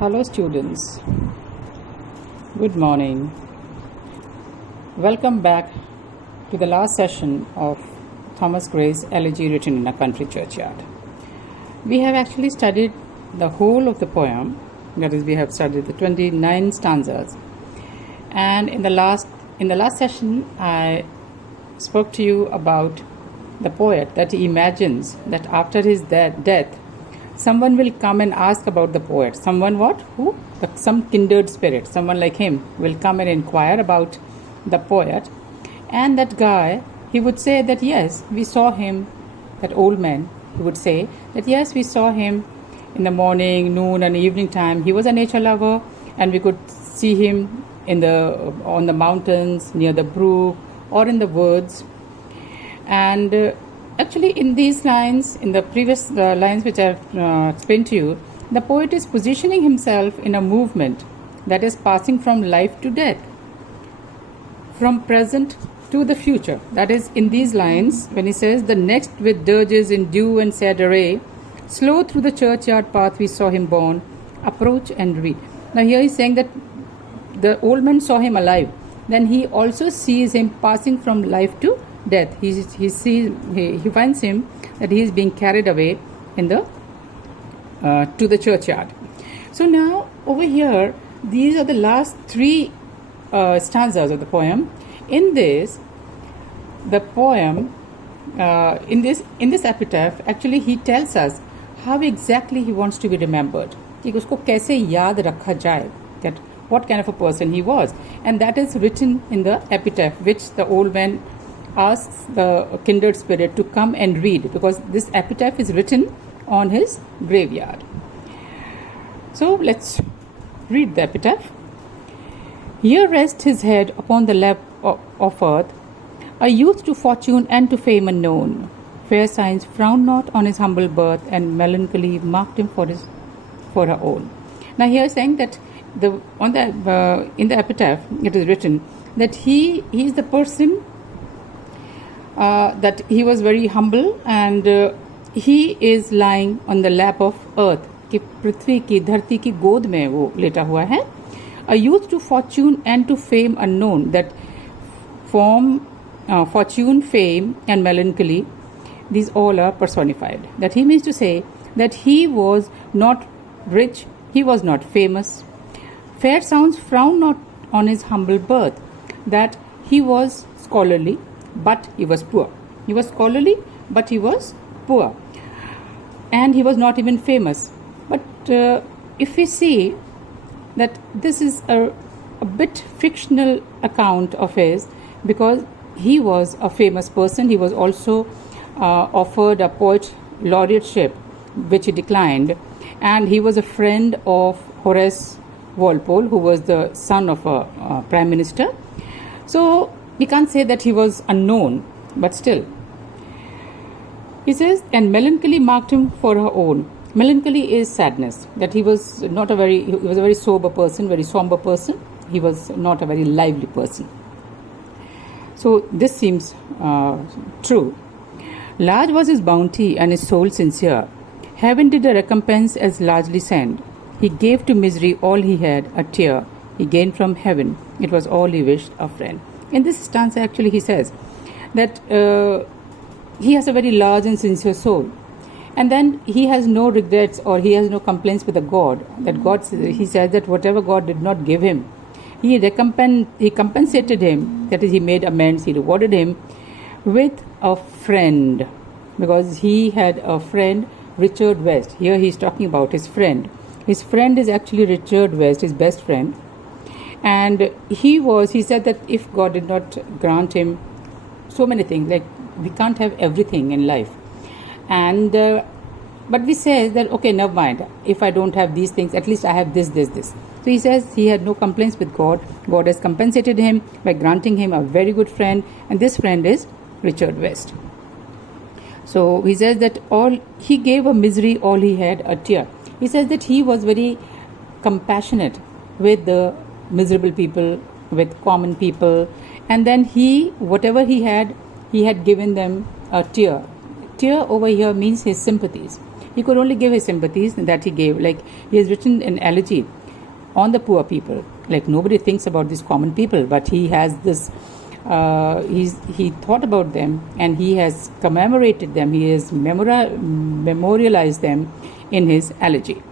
Hello students, good morning. Welcome back to the last session of Thomas Gray's Elegy written in a country churchyard. We have actually studied the whole of the poem, that is we have studied the 29 stanzas, and in the last session I spoke to you about the poet that he imagines that after his death someone will come and ask about the poet. Someone what? Who? Some kindred spirit, someone like him will come and inquire about the poet. And that guy, he would say that yes, we saw him, that old man, he would say that yes, we saw him in the morning, noon and evening time. He was a nature lover and we could see him on the mountains, near the brook or in the woods. And actually, in these lines, in the previous lines which I have explained to you, the poet is positioning himself in a movement that is passing from life to death, from present to the future. That is, in these lines, when he says, "The next with dirges in due and sad array, slow through the churchyard path we saw him borne, approach and read." Now here he's saying that the old man saw him alive. Then he also sees him passing from life to death. He finds him that he is being carried away in the to the churchyard. So now over here, these are the last three stanzas of the poem. In this, the poem in this epitaph, actually he tells us how exactly he wants to be remembered. कि उसको कैसे याद रखा जाए, that what kind of a person he was, and that is written in the epitaph, which the old man asks the kindred spirit to come and read, because this epitaph is written on his graveyard. So let's read the epitaph. Here rests his head upon the lap of earth, a youth to fortune and to fame unknown. Fair signs frown not on his humble birth, and melancholy marked him for her own. Now here saying that in the epitaph it is written that he is the person that he was very humble, and he is lying on the lap of earth, कि पृथ्वी की धरती की गोद में वो लेटा हुआ है. A youth to fortune and to fame unknown, that fortune, fame and melancholy, these all are personified. That he means to say that he was not rich, he was not famous. Fair sounds frown not on his humble birth, that he was scholarly but he was poor. He was scholarly but he was poor, and he was not even famous. But if we see that this is a bit fictional account of his, because he was a famous person. He was also offered a poet laureateship which he declined, and he was a friend of Horace Walpole, who was the son of a prime minister. So we can't say that he was unknown, but still. He says, and melancholy marked him for her own. Melancholy is sadness. That he was a very sober person, very somber person. He was not a very lively person. So this seems true. Large was his bounty and his soul sincere. Heaven did a recompense as largely send. He gave to misery all he had, a tear. He gained from heaven. It was all he wished, a friend. In this stanza, actually, he says that he has a very large and sincere soul. And then he has no regrets or he has no complaints with the God. That God, he says that whatever God did not give him, he compensated him. That is, he made amends, he rewarded him with a friend. Because he had a friend, Richard West. Here he is talking about his friend. His friend is actually Richard West, his best friend. And he said that if God did not grant him so many things, like we can't have everything in life. And but we say that, okay, never mind. If I don't have these things, at least I have this. So he says he had no complaints with God. God has compensated him by granting him a very good friend. And this friend is Richard West. So he says that he gave a misery all he had, a tear. He says that he was very compassionate with the miserable people, with common people, and then whatever he had given them a tear. Tear over here means his sympathies. He could only give his sympathies that he gave. Like, he has written an elegy on the poor people. Like, nobody thinks about these common people, but he has this, he thought about them, and he has commemorated them. He has memorialized them in his elegy.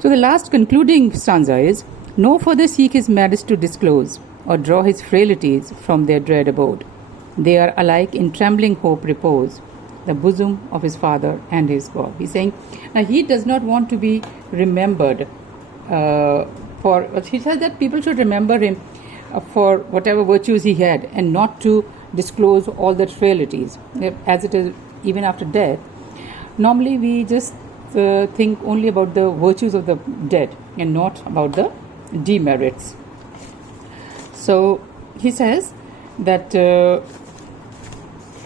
So the last concluding stanza is, no further seek his merits to disclose, or draw his frailties from their dread abode. They are alike in trembling hope repose, the bosom of his Father and his God. He's saying, now he does not want to be remembered he says that people should remember him for whatever virtues he had, and not to disclose all the frailties. As it is, even after death, normally we just think only about the virtues of the dead and not about the demerits. So he says that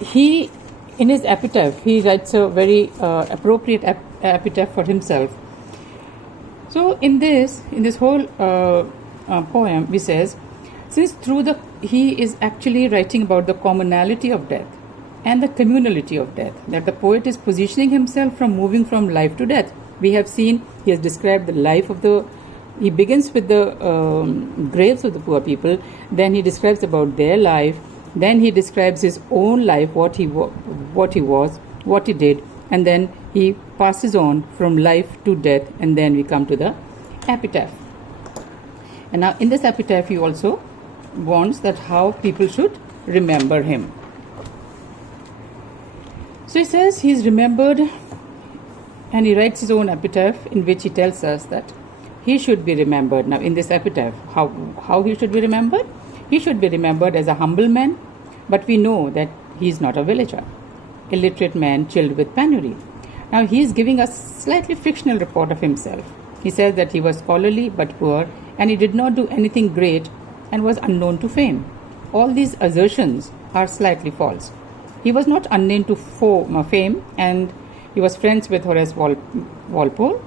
he, in his epitaph, he writes a very appropriate epitaph for himself. So in this whole poem, he says, since he is actually writing about the commonality of death and the communality of death, that the poet is positioning himself from moving from life to death. We have seen, he has described the life of he begins with the graves of the poor people, then he describes about their life, then he describes his own life, what he was, what he did, and then he passes on from life to death, and then we come to the epitaph. And now in this epitaph, he also wants that how people should remember him. So he says he is remembered, and he writes his own epitaph in which he tells us that he should be remembered. Now in this epitaph, how he should be remembered? He should be remembered as a humble man, but we know that he is not a villager, illiterate man chilled with penury. Now he is giving us slightly fictional report of himself. He says that he was scholarly but poor, and he did not do anything great and was unknown to fame. All these assertions are slightly false. He was not unknown to fame, and he was friends with Horace Walpole,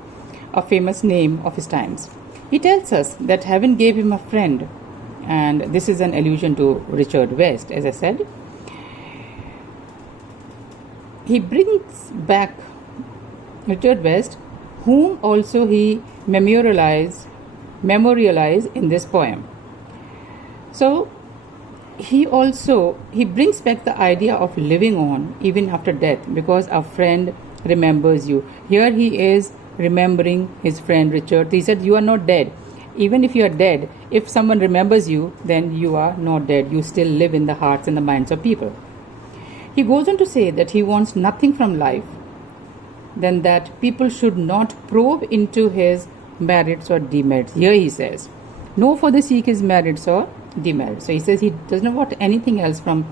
a famous name of his times. He tells us that heaven gave him a friend, and this is an allusion to Richard West, as I said. He brings back Richard West, whom also he memorialize in this poem. So he brings back the idea of living on even after death, because a friend remembers you. Here he is remembering his friend Richard. He said, you are not dead. Even if you are dead, if someone remembers you, then you are not dead. You still live in the hearts and the minds of people. He goes on to say that he wants nothing from life than that people should not probe into his merits or demerits. Here he says, no further seek his merits or demerits. So he says he does not want anything else from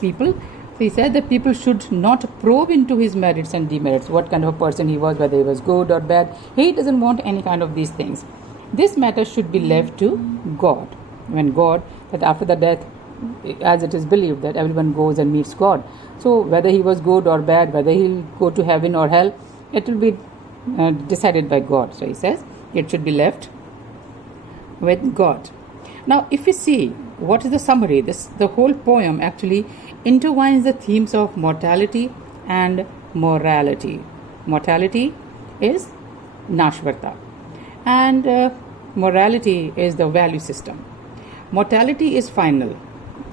people. So he said that people should not probe into his merits and demerits, what kind of a person he was, whether he was good or bad. He doesn't want any kind of these things. This matter should be left to God. When God, that after the death, as it is believed that everyone goes and meets God. So whether he was good or bad, whether he'll go to heaven or hell, it will be decided by God. So he says it should be left with God. Now if we see what is the summary, the whole poem actually intertwines the themes of mortality and morality. Mortality is Nashvarta, and morality is the value system. Mortality is final.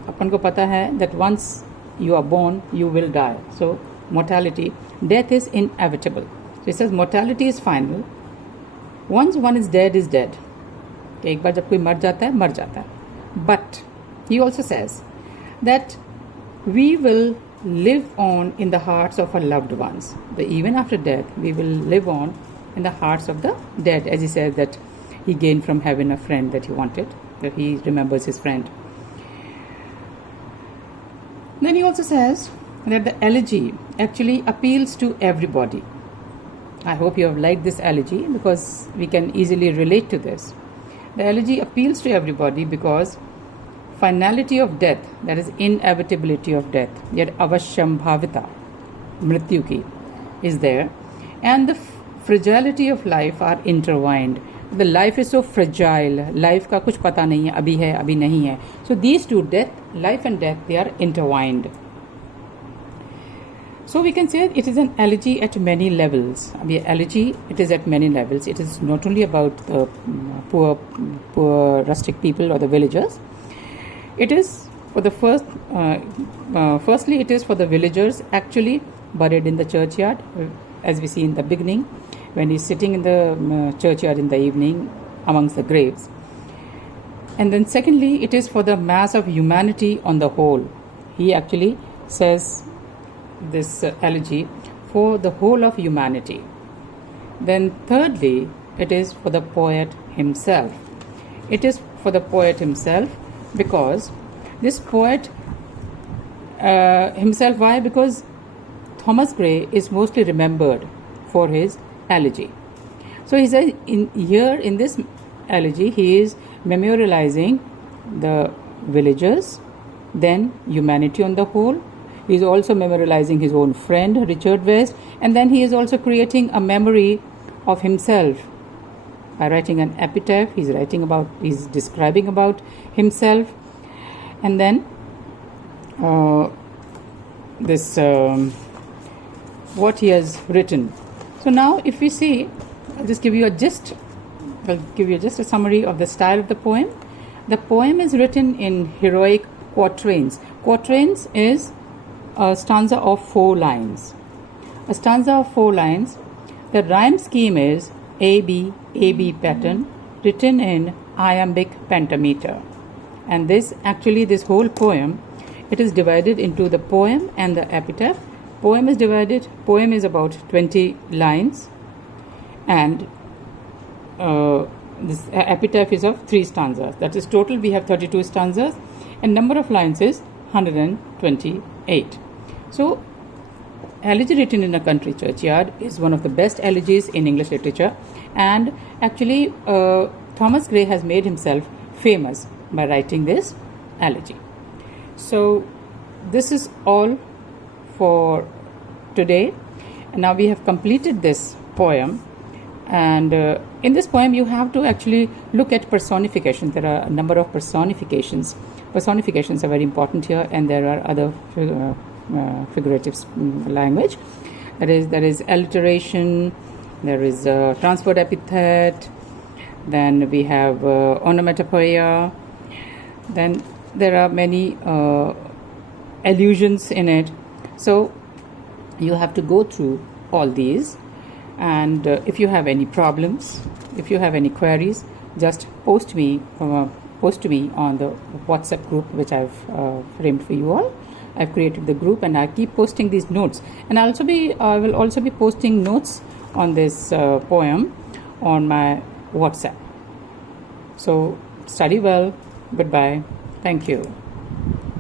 अपन को पता है that once you are born, you will die. So mortality, death is inevitable. So it says mortality is final. Once one is dead, is dead. एक बार जब कोई मर जाता है, मर जाता है. But he also says that we will live on in the hearts of our loved ones. Even after death, we will live on in the hearts of the dead. As he says that he gained from heaven a friend that he wanted, that he remembers his friend. Then he also says that the elegy actually appeals to everybody. I hope you have liked this elegy because we can easily relate to this. The elegy appeals to everybody because finality of death, that is inevitability of death, yet avashyam bhavita, mrityu ki, is there, and the fragility of life are intertwined. The life is so fragile. Life का कुछ पता नहीं है, अभी है, अभी नहीं है. So these two, death, life and death, they are intertwined. So we can say it is an elegy at many levels. The elegy, it is at many levels. It is not only about the poor rustic people or the villagers. It is for the firstly, it is for the villagers actually buried in the churchyard, as we see in the beginning, when he's sitting in the churchyard in the evening amongst the graves. And then secondly, it is for the mass of humanity on the whole. He actually says this elegy for the whole of humanity. Then thirdly, it is for the poet himself. It is for the poet himself because this poet himself, why? Because Thomas Gray is mostly remembered for his elegy. So he says in this elegy, he is memorializing the villagers, then humanity on the whole. He is also memorializing his own friend, Richard West, and then he is also creating a memory of himself by writing an epitaph. He's describing about himself, and then what he has written. So now, if we see, I'll give you just a summary of the style of the poem. The poem is written in heroic quatrains. Quatrains is a stanza of 4 lines. A stanza of 4 lines. The rhyme scheme is AB pattern, written in iambic pentameter. And this whole poem, it is divided into the poem and the epitaph. Poem is about 20 lines, and this epitaph is of 3 stanzas. That is, total we have 32 stanzas, and number of lines is 128. So, Elegy Written in a Country Churchyard is one of the best elegies in English literature, and actually Thomas Gray has made himself famous by writing this elegy. So this is all for today, and now we have completed this poem. And in this poem you have to actually look at personifications. There are a number of personifications. Personifications are very important here, and there are other figurative language. There is alliteration, there is transferred epithet, then we have onomatopoeia, then there are many allusions in it. So you have to go through all these, and if you have any problems, if you have any queries, just post to me on the WhatsApp group which I've framed for you all. I've created the group, and I keep posting these notes, and I will also be posting notes on this poem on my WhatsApp. So study well. Goodbye. Thank you.